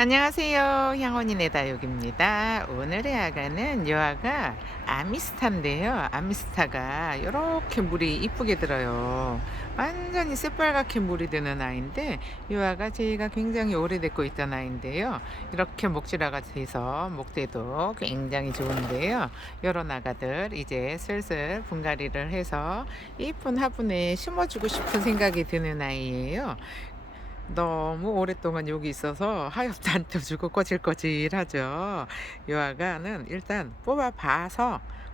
안녕하세요. 향원이네 다육입니다. 오늘의 아가는 이 아가 아미스타인데요. 아미스타가 이렇게 물이 이쁘게 들어요. 완전히 새빨갛게 물이 드는 아이인데 이 아가 제가 굉장히 오래됐고 있던 아이인데요. 이렇게 목질화가 돼서 목대도 굉장히 좋은데요. 이런 아가들 이제 슬슬 분갈이를 해서 이쁜 화분에 심어주고 싶은 생각이 드는 아이예요. 너무 오랫동안 여기 있어서 하엽도 안 떠주고 거질거질하죠. 요 아가는 일단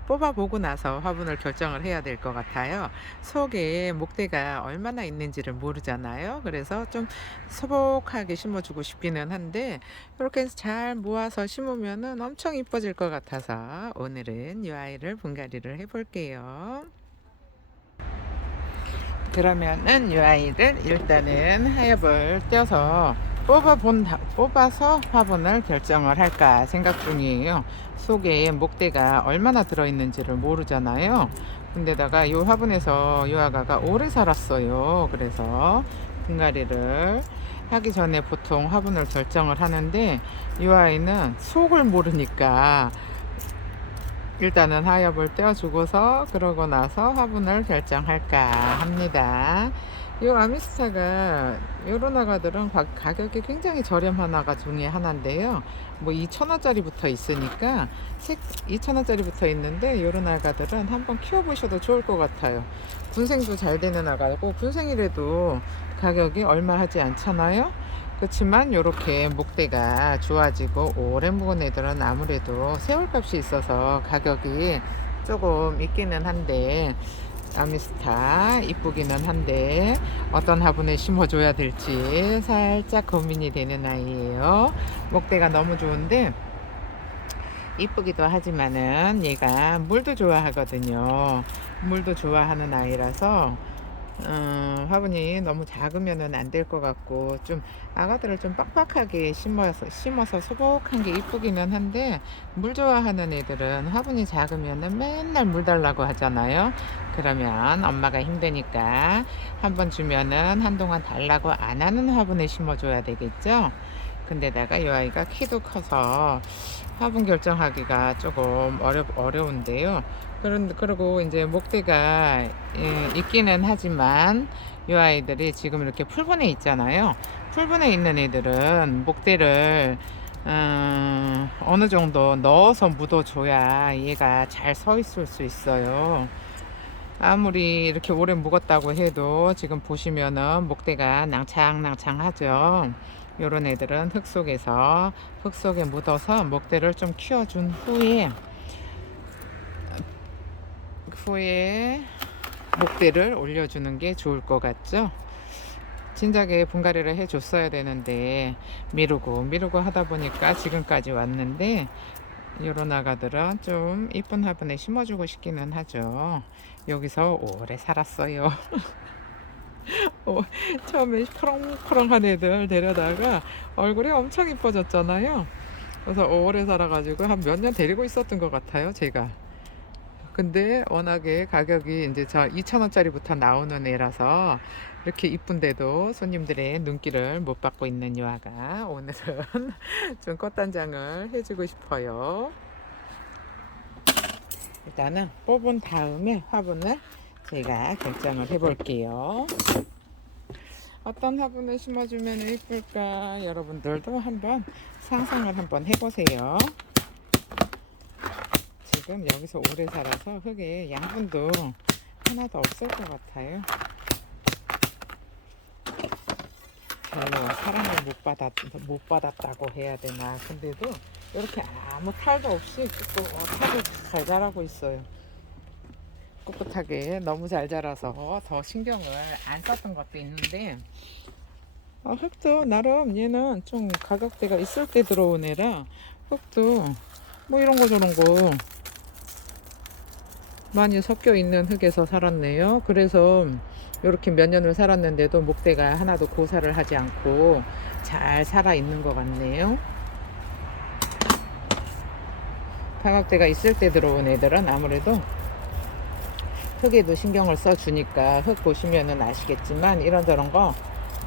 뽑아보고 나서 화분을 결정을 해야 될 것 같아요. 속에 목대가 얼마나 있는지를 모르잖아요. 그래서 좀 소복하게 심어주고 싶기는 한데 이렇게 해서 잘 모아서 심으면은 엄청 이뻐질 것 같아서 오늘은 이 아이를 분갈이를 해볼게요. 그러면은 이 아이를 일단은 하엽을 떼어서 뽑아서 화분을 결정을 할까 생각 중이에요. 속에 목대가 얼마나 들어있는지를 모르잖아요. 근데다가 이 화분에서 이 아가가 오래 살았어요. 그래서 분갈이를 하기 전에 보통 화분을 결정을 하는데 이 아이는 속을 모르니까 일단은 하엽을 떼어주고서 그러고 나서 화분을 결정할까 합니다. 이 아미스타가 요런 아가들은 가격이 굉장히 저렴한 아가 중에 하나인데요. 뭐 2,000원짜리부터 있으니까 2,000원짜리부터 있는데 요런 아가들은 한번 키워보셔도 좋을 것 같아요. 군생도 잘 되는 아가고 군생이라도 가격이 얼마 하지 않잖아요. 그렇지만 이렇게 목대가 좋아지고 오래 묵은 애들은 아무래도 세월값이 있어서 가격이 조금 있기는 한데 아미스타 이쁘기는 한데 어떤 화분에 심어줘야 될지 살짝 고민이 되는 아이예요. 목대가 너무 좋은데 이쁘기도 하지만은 얘가 물도 좋아하거든요. 물도 좋아하는 아이라서 화분이 너무 작으면은 안 될 것 같고 좀 아가들을 좀 빡빡하게 심어서 소복한 게 이쁘기는 한데 물 좋아하는 애들은 화분이 작으면은 맨날 물 달라고 하잖아요. 그러면 엄마가 힘드니까 한번 주면은 한동안 달라고 안 하는 화분에 심어줘야 되겠죠. 근데다가 이 아이가 키도 커서 화분 결정하기가 조금 어려운데요. 그리고 이제 목대가 있기는 하지만 이 아이들이 지금 이렇게 풀분에 있잖아요. 풀분에 있는 애들은 목대를 어느 정도 넣어서 묻어줘야 얘가 잘 서 있을 수 있어요. 아무리 이렇게 오래 묵었다고 해도 지금 보시면은 목대가 낭창낭창하죠. 요런 애들은 흙 속에 묻어서 목대를 좀 키워준 후에 목대를 올려주는 게 좋을 것 같죠. 진작에 분갈이를 해줬어야 되는데 미루고 하다 보니까 지금까지 왔는데 요런 아가들은 좀 이쁜 화분에 심어주고 싶기는 하죠. 여기서 오래 살았어요. 처음에 푸렁푸렁한 애들 데려다가 얼굴이 엄청 이뻐졌잖아요. 그래서 오래 살아가지고 한 몇 년 데리고 있었던 것 같아요, 제가. 근데 워낙에 가격이 이제 저 2,000원짜리부터 나오는 애라서 이렇게 이쁜데도 손님들의 눈길을 못 받고 있는 유아가 오늘은 좀 꽃단장을 해주고 싶어요. 일단은 뽑은 다음에 화분을 제가 결정을 해볼게요. 어떤 화분을 심어주면 예쁠까 여러분들도 한번 상상을 한번 해보세요. 지금 여기서 오래 살아서 흙에 양분도 하나도 없을 것 같아요. 별로 사랑을 못 받았다고 해야 되나. 근데도 이렇게 아무 탈도 없이 꿋꿋하게 잘 자라고 있어요. 꿋꿋하게 너무 잘 자라서 더 신경을 안 썼던 것도 있는데 흙도 나름 얘는 좀 가격대가 있을 때 들어온 애라 흙도 뭐 이런 거 저런 거 많이 섞여 있는 흙에서 살았네요. 그래서 이렇게 몇 년을 살았는데도 목대가 하나도 고사를 하지 않고 잘 살아 있는 것 같네요. 가격대가 있을 때 들어온 애들은 아무래도 흙에도 신경을 써 주니까 흙 보시면은 아시겠지만 이런저런 거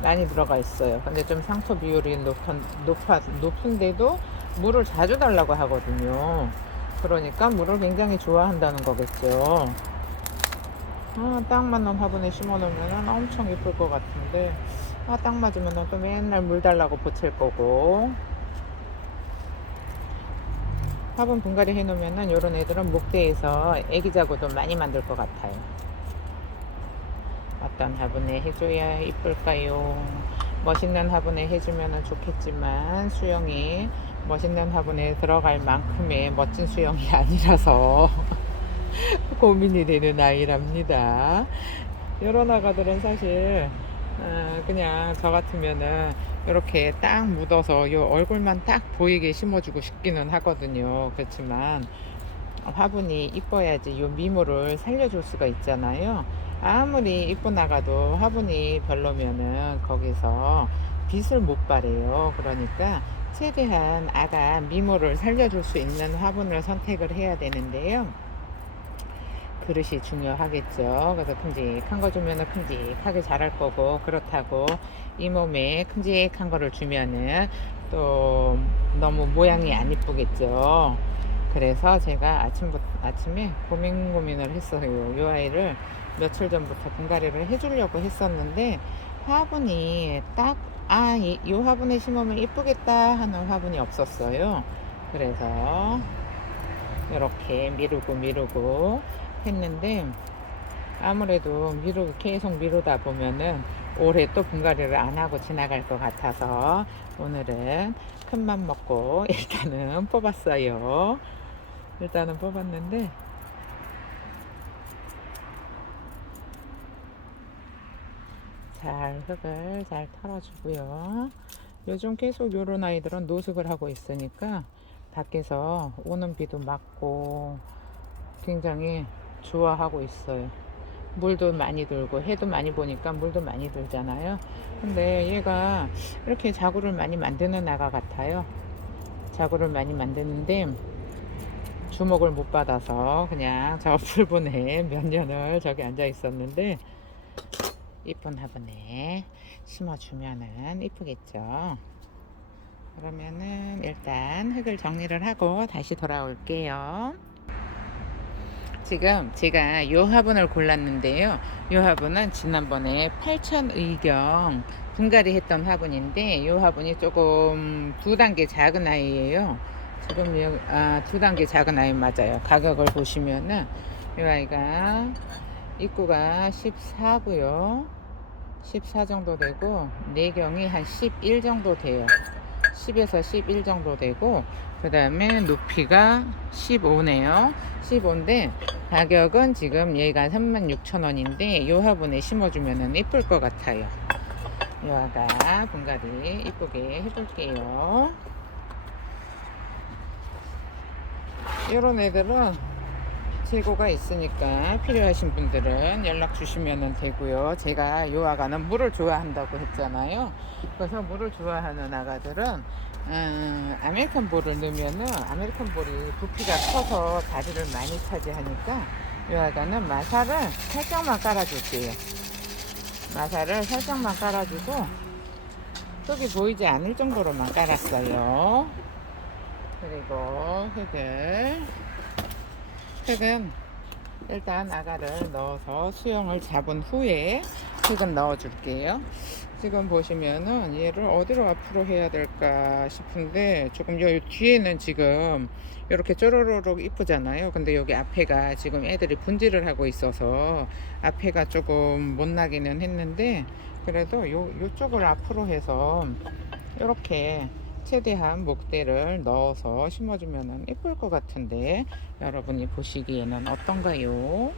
많이 들어가 있어요. 근데 좀 상토 비율이 높은데도 물을 자주 달라고 하거든요. 그러니까 물을 굉장히 좋아한다는 거겠죠. 딱 맞는 화분에 심어 놓으면 엄청 이쁠 것 같은데, 딱 맞으면 또 맨날 물 달라고 보챌 거고. 화분 분갈이 해 놓으면은 요런 애들은 목대에서 애기 자구도 많이 만들 것 같아요. 어떤 화분에 해줘야 이쁠까요? 멋있는 화분에 해주면 좋겠지만 수영이 멋있는 화분에 들어갈 만큼의 멋진 수영이 아니라서 고민이 되는 아이랍니다. 이런 아가들은 사실 그냥 저 같으면은 이렇게 딱 묻어서 요 얼굴만 딱 보이게 심어주고 싶기는 하거든요. 그렇지만 화분이 이뻐야지 요 미모를 살려줄 수가 있잖아요. 아무리 이쁜 아가도 화분이 별로면은 거기서 빛을 못 발해요. 그러니까 최대한 아가 미모를 살려줄 수 있는 화분을 선택을 해야 되는데요. 그릇이 중요하겠죠. 그래서 큼직한 거 주면은 큼직하게 자랄 거고, 그렇다고 이 몸에 큼직한 거를 주면은 또 너무 모양이 안 이쁘겠죠. 그래서 제가 아침에 고민을 했어요. 이 아이를 며칠 전부터 분갈이를 해주려고 했었는데 화분이 딱 이 화분에 심으면 이쁘겠다 하는 화분이 없었어요. 그래서 이렇게 미루고 했는데 아무래도 계속 미루다 보면은 올해 또 분갈이를 안 하고 지나갈 것 같아서 오늘은 큰맘 먹고 일단은 뽑았어요. 일단은 뽑았는데 잘 흙을 잘 털어주고요. 요즘 계속 요런 아이들은 노숙을 하고 있으니까 밖에서 오는 비도 맞고 굉장히 좋아하고 있어요. 물도 많이 들고 해도 많이 보니까 물도 많이 들잖아요. 근데 얘가 이렇게 자구를 많이 만드는 아가 같아요. 자구를 많이 만드는데 주목을 못 받아서 그냥 저 풀분에 몇 년을 저기 앉아 있었는데 이쁜 화분에 심어주면은 이쁘겠죠. 그러면은 일단 흙을 정리를 하고 다시 돌아올게요. 지금 제가 요 화분을 골랐는데요. 요 화분은 지난번에 8,000의경 분갈이 했던 화분인데 요 화분이 조금 두 단계 작은 아이예요. 지금 두 단계 작은 아이 맞아요. 가격을 보시면은 이 아이가 입구가 14고요. 14 정도 되고 내경이 한 11 정도 돼요. 10에서 11 정도 되고 그 다음에 높이가 15네요. 15인데 가격은 지금 얘가 36,000원인데 이 화분에 심어주면 이쁠 것 같아요. 이 아가 분갈이 이쁘게 해볼게요. 이런 애들은 재고가 있으니까 필요하신 분들은 연락 주시면 되고요. 제가 이 아가는 물을 좋아한다고 했잖아요. 그래서 물을 좋아하는 아가들은 아메리칸 볼을 넣으면은 아메리칸 볼이 부피가 커서 다리를 많이 차지하니까 이 아가는 마사를 살짝만 깔아줄게요. 마사를 살짝만 깔아주고 속이 보이지 않을 정도로만 깔았어요. 그리고 흙은 일단 아가를 넣어서 수영을 잡은 후에 흙은 넣어 줄게요. 지금 보시면은 얘를 어디로 앞으로 해야 될까 싶은데 조금 요 뒤에는 지금 이렇게 쪼로로록 이쁘잖아요. 근데 여기 앞에가 지금 애들이 분질을 하고 있어서 앞에가 조금 못 나기는 했는데 그래도 요쪽을 앞으로 해서 이렇게 최대한 목대를 넣어서 심어주면 예쁠 것 같은데 여러분이 보시기에는 어떤가요?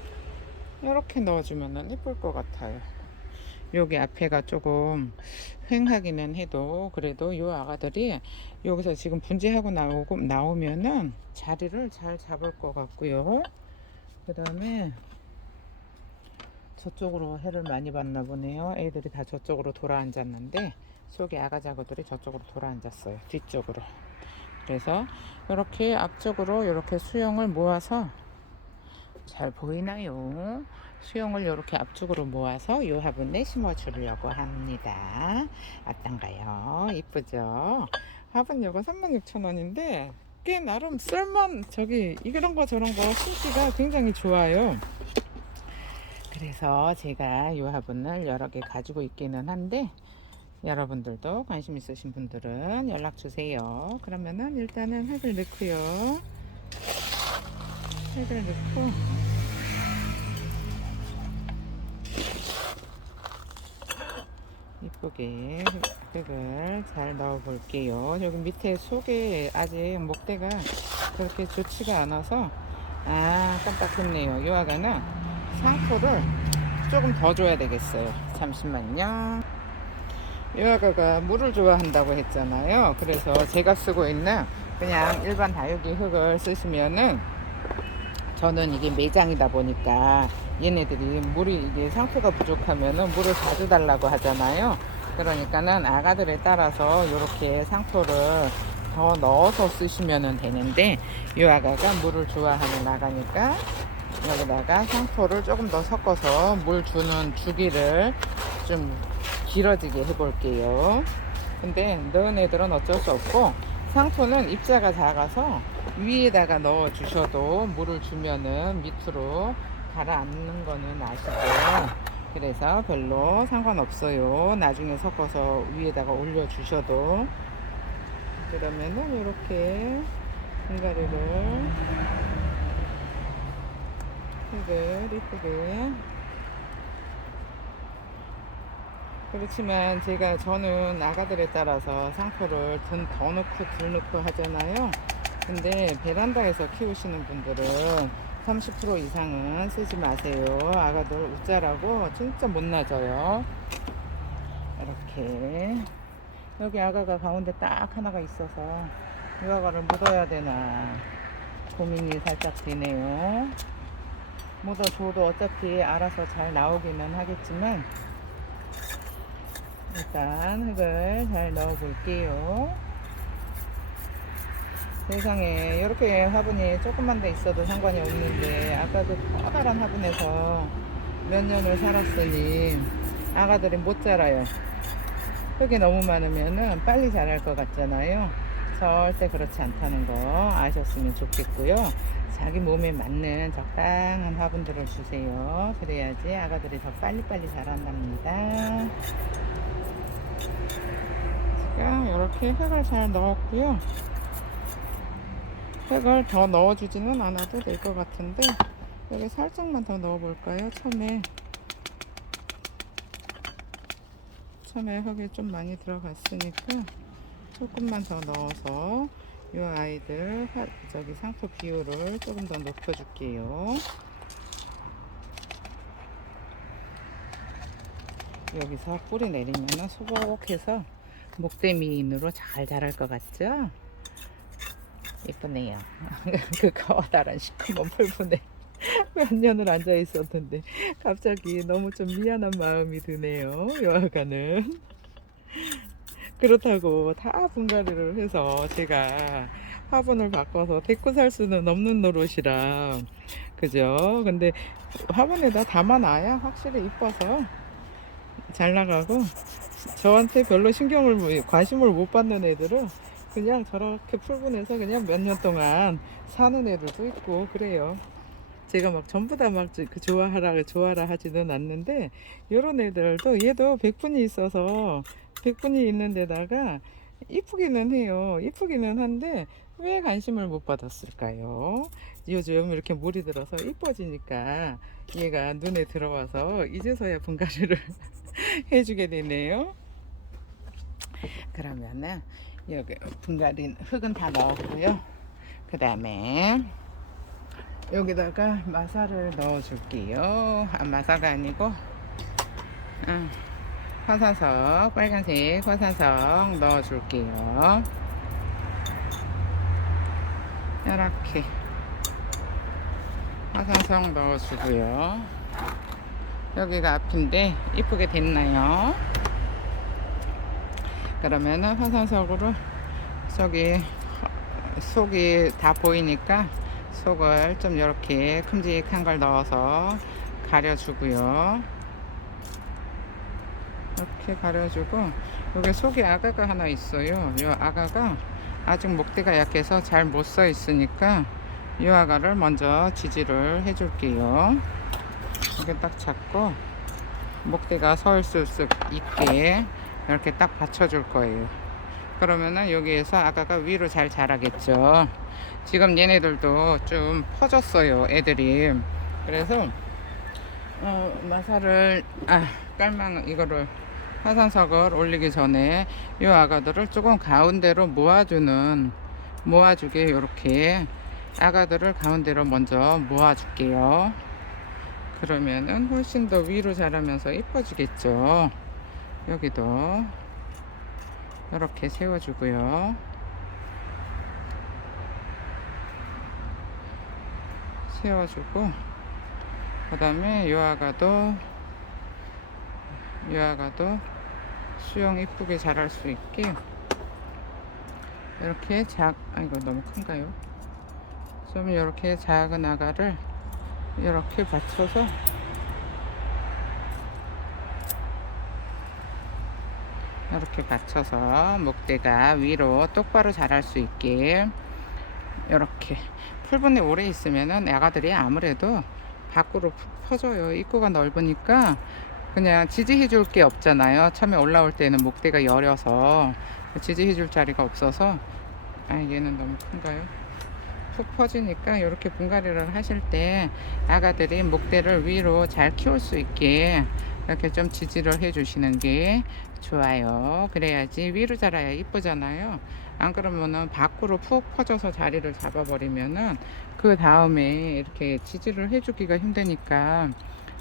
이렇게 넣어주면 예쁠 것 같아요. 여기 앞에가 조금 휑하기는 해도 그래도 이 아가들이 여기서 지금 분재하고 나오면은 자리를 잘 잡을 것 같고요. 그 다음에 저쪽으로 해를 많이 받나 보네요. 애들이 다 저쪽으로 돌아 앉았는데 속에 아가자구들이 저쪽으로 돌아 앉았어요. 뒤쪽으로. 그래서 이렇게 앞쪽으로 이렇게 수영을 모아서 잘 보이나요? 수영을 이렇게 앞쪽으로 모아서 요 화분에 심어 주려고 합니다. 어떤가요? 이쁘죠? 화분 요거 36,000원인데 꽤 나름 쓸만 저기 이런 거 저런 거 심기가 굉장히 좋아요. 그래서 제가 요 화분을 여러 개 가지고 있기는 한데 여러분들도 관심 있으신 분들은 연락 주세요. 그러면은 일단은 흙을 넣고요. 흙을 넣고 이쁘게 흙을 잘 넣어 볼게요. 여기 밑에 속에 아직 목대가 그렇게 좋지가 않아서 깜빡했네요. 요 아가는 상토를 조금 더 줘야 되겠어요. 잠시만요. 요 아가가 물을 좋아한다고 했잖아요. 그래서 제가 쓰고 있는 그냥 일반 다육이 흙을 쓰시면은 저는 이게 매장이다 보니까 얘네들이 물이 이게 상태가 부족하면은 물을 자주 달라고 하잖아요. 그러니까는 아가들에 따라서 이렇게 상토를 더 넣어서 쓰시면 되는데 이 아가가 물을 좋아하는 아가니까 여기다가 상토를 조금 더 섞어서 물 주는 주기를 좀 길어지게 해볼게요. 근데 넣은 애들은 어쩔 수 없고 상토는 입자가 작아서 위에다가 넣어 주셔도 물을 주면은 밑으로 가라앉는 거는 아시죠? 그래서 별로 상관없어요. 나중에 섞어서 위에다가 올려 주셔도. 그러면은 이렇게 분갈이를 흙을 이쁘게. 그렇지만 저는 아가들에 따라서 상토를 더 넣고 덜 넣고 하잖아요. 근데 베란다에서 키우시는 분들은 30% 이상은 쓰지 마세요. 아가들 웃자라고 진짜 못 나져요. 이렇게 여기 아가가 가운데 딱 하나가 있어서 이 아가를 묻어야 되나 고민이 살짝 되네요. 묻어줘도 어차피 알아서 잘 나오기는 하겠지만 일단 흙을 잘 넣어 볼게요. 세상에 이렇게 화분이 조금만 더 있어도 상관이 없는데 아까 그 커다란 화분에서 몇 년을 살았으니 아가들이 못 자라요. 흙이 너무 많으면은 빨리 자랄 것 같잖아요. 절대 그렇지 않다는 거 아셨으면 좋겠고요. 자기 몸에 맞는 적당한 화분들을 주세요. 그래야지 아가들이 더 빨리빨리 자란답니다. 지금 이렇게 흙을 잘 넣었고요. 흙을 더 넣어주지는 않아도 될 것 같은데 여기 살짝만 더 넣어볼까요? 처음에 흙이 좀 많이 들어갔으니까 조금만 더 넣어서 이 아이들 상토 비율을 조금 더 높여줄게요. 여기서 뿌리 내리면 소복해서 목대미인으로 잘 자랄 것 같죠? 예쁘네요. 그 커다란 시커먼 풀분에 몇 년을 앉아 있었는데 갑자기 너무 좀 미안한 마음이 드네요. 여하간은 그렇다고 다 분갈이를 해서 제가 화분을 바꿔서 데리고 살 수는 없는 노릇이라 그죠? 근데 화분에다 담아놔야 확실히 이뻐서 잘 나가고 저한테 별로 관심을 못 받는 애들은 그냥 저렇게 풀분해서 그냥 몇 년 동안 사는 애들도 있고 그래요. 제가 막 전부 다 막 좋아라 하지는 않는데 요런 애들도 얘도 백분이 있어서 백분이 있는 데다가 이쁘기는 해요. 이쁘기는 한데 왜 관심을 못 받았을까요? 요즘 이렇게 물이 들어서 이뻐지니까 얘가 눈에 들어와서 이제서야 분갈이를 해주게 되네요. 그러면은 여기 분갈이 흙은 다 넣었고요. 그 다음에 여기다가 마사를 넣어 줄게요. 마사가 아니고 화산석, 빨간색 화산석 넣어 줄게요. 이렇게 화산석 넣어 주고요. 여기가 앞인데 이쁘게 됐나요? 그러면은 화산석으로 속이 다 보이니까 속을 좀 이렇게 큼직한 걸 넣어서 가려주고요. 이렇게 가려주고, 여기 속에 아가가 하나 있어요. 이 아가가 아직 목대가 약해서 잘 못 서 있으니까 이 아가를 먼저 지지를 해줄게요. 이렇게 딱 잡고 목대가 설 수 있게 이렇게 딱 받쳐줄 거예요. 그러면은 여기에서 아가가 위로 잘 자라겠죠. 지금 얘네들도 좀 퍼졌어요, 애들이. 그래서 마사를 깔망 이거를 화산석을 올리기 전에 이 아가들을 조금 가운데로 모아주게, 이렇게 아가들을 가운데로 먼저 모아줄게요. 그러면은 훨씬 더 위로 자라면서 이뻐지겠죠. 여기도 이렇게 세워주고요. 세워주고, 그 다음에 이 아가도 수영 이쁘게 자랄 수 있게 이렇게 이거 너무 큰가요? 좀 이렇게 작은 아가를 이렇게 받쳐서 목대가 위로 똑바로 자랄 수 있게 이렇게 풀분에 오래 있으면은 아가들이 아무래도 밖으로 퍼져요. 입구가 넓으니까 그냥 지지해 줄 게 없잖아요. 처음에 올라올 때는 목대가 여려서 지지해 줄 자리가 없어서. 얘는 너무 큰가요? 푹 퍼지니까 이렇게 분갈이를 하실 때 아가들이 목대를 위로 잘 키울 수 있게 이렇게 좀 지지를 해 주시는 게 좋아요. 그래야지 위로 자라야 이쁘잖아요. 안 그러면은 밖으로 푹 퍼져서 자리를 잡아버리면은 그 다음에 이렇게 지지를 해주기가 힘드니까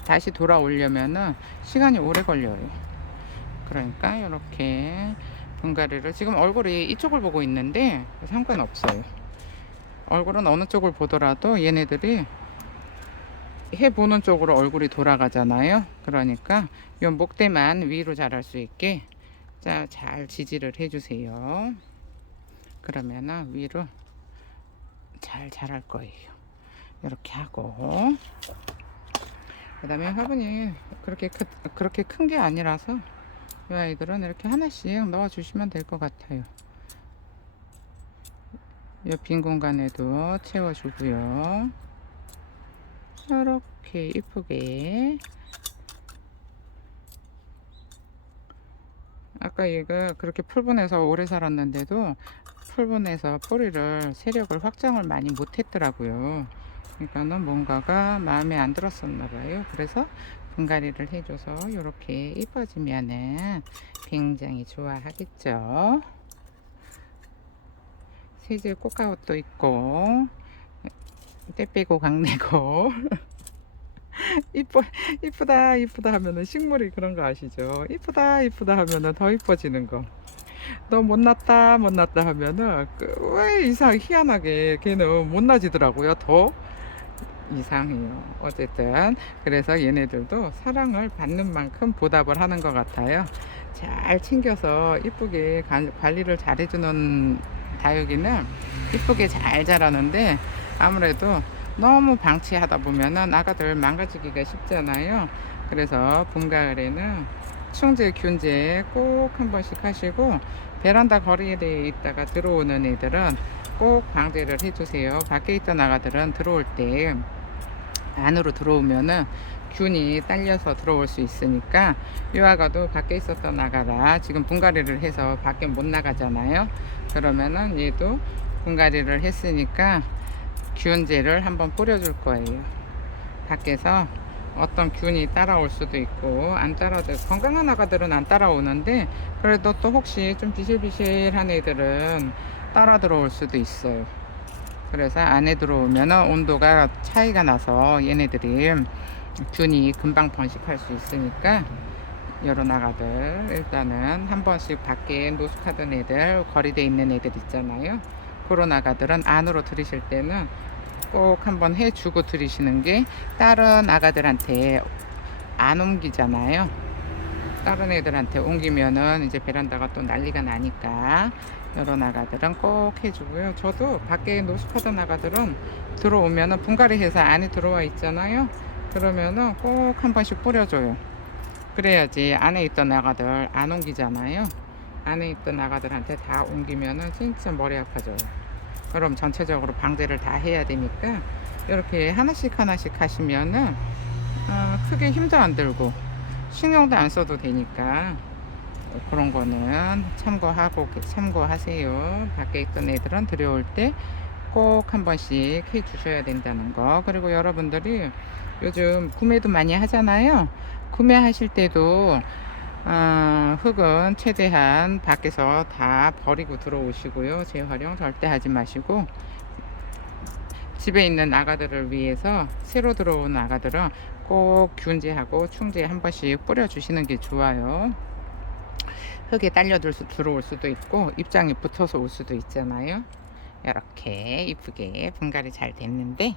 다시 돌아오려면은 시간이 오래 걸려요. 그러니까 이렇게 분갈이를, 지금 얼굴이 이쪽을 보고 있는데 상관없어요. 얼굴은 어느 쪽을 보더라도 얘네들이 해보는 쪽으로 얼굴이 돌아가잖아요. 그러니까 이 목대만 위로 자랄 수 있게 잘 지지를 해주세요. 그러면은 위로 잘 자랄 거예요. 이렇게 하고, 그 다음에 화분이 그렇게 큰 게 아니라서 이 아이들은 이렇게 하나씩 넣어 주시면 될 것 같아요. 이 빈 공간에도 채워주고요. 이렇게 이쁘게. 아까 얘가 그렇게 풀분해서 오래 살았는데도 풀분해서 뿌리를 세력을 확장을 많이 못했더라고요. 그러니까는 뭔가가 마음에 안 들었었나 봐요. 그래서 분갈이를 해줘서 이렇게 이뻐지면은 굉장히 좋아하겠죠. 세질 꽃가옷도 있고, 때 빼고 강내고. 이쁘다 하면은 식물이 그런 거 아시죠? 이쁘다 하면은 더 이뻐지는 거. 너 못났다 하면은 왜 희한하게 걔는 못나지더라고요. 더 이상해요. 어쨌든 그래서 얘네들도 사랑을 받는 만큼 보답을 하는 것 같아요. 잘 챙겨서 이쁘게 관리를 잘 해주는 다육이는 이쁘게 잘 자라는데, 아무래도 너무 방치하다 보면은 아가들 망가지기가 쉽잖아요. 그래서 봄 가을에는 충제 균제 꼭 한 번씩 하시고, 베란다 거리에 있다가 들어오는 애들은 꼭 방제를 해주세요. 밖에 있던 아가들은 들어올 때 안으로 들어오면은 균이 딸려서 들어올 수 있으니까, 이 아가도 밖에 있었던 아가라 지금 분갈이를 해서 밖에 못 나가잖아요. 그러면은 얘도 분갈이를 했으니까 균제를 한번 뿌려줄 거예요. 밖에서 어떤 균이 따라올 수도 있고, 안 따라도 건강한 아가들은 안 따라오는데, 그래도 또 혹시 좀 비실비실한 애들은 따라 들어올 수도 있어요. 그래서 안에 들어오면 온도가 차이가 나서 얘네들이 균이 금방 번식할 수 있으니까, 여러 아가들 일단은 한 번씩 밖에 노숙하던 애들, 거리대 있는 애들 있잖아요. 그런 아가들은 안으로 들이실 때는 꼭 한번 해주고 들이시는 게, 다른 아가들한테 안 옮기잖아요. 다른 애들한테 옮기면은 이제 베란다가 또 난리가 나니까 이런 아가들은 꼭 해주고요. 저도 밖에 노숙하던 아가들은 들어오면은 분갈이 해서 안에 들어와 있잖아요. 그러면은 꼭 한 번씩 뿌려줘요. 그래야지 안에 있던 아가들 안 옮기잖아요. 안에 있던 아가들한테 다 옮기면은 진짜 머리 아파져요. 그럼 전체적으로 방제를 다 해야 되니까 이렇게 하나씩 하나씩 하시면은 크게 힘도 안 들고 신경도 안 써도 되니까 그런 거는 참고하세요. 밖에 있던 애들은 들여올 때 꼭 한 번씩 해 주셔야 된다는 거. 그리고 여러분들이 요즘 구매도 많이 하잖아요. 구매하실 때도 흙은 최대한 밖에서 다 버리고 들어오시고요. 재활용 절대 하지 마시고, 집에 있는 아가들을 위해서 새로 들어온 아가들은 꼭 균제하고 충제 한 번씩 뿌려주시는 게 좋아요. 흙에 딸려 들어올 수도 있고 입장에 붙어서 올 수도 있잖아요. 이렇게 이쁘게 분갈이 잘 됐는데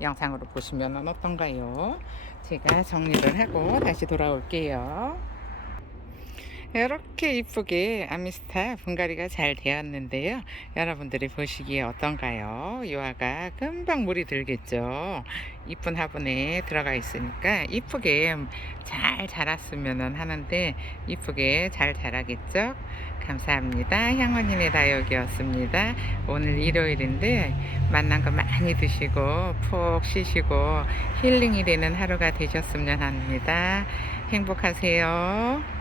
영상으로 보시면 어떤가요? 제가 정리를 하고 다시 돌아올게요. 이렇게 이쁘게 아미스타 분갈이가 잘 되었는데요. 여러분들이 보시기에 어떤가요? 유화가 금방 물이 들겠죠. 이쁜 화분에 들어가 있으니까 이쁘게 잘 자랐으면 하는데 이쁘게 잘 자라겠죠. 감사합니다. 향원인의 다육이었습니다. 오늘 일요일인데 만난 거 많이 드시고 푹 쉬시고 힐링이 되는 하루가 되셨으면 합니다. 행복하세요.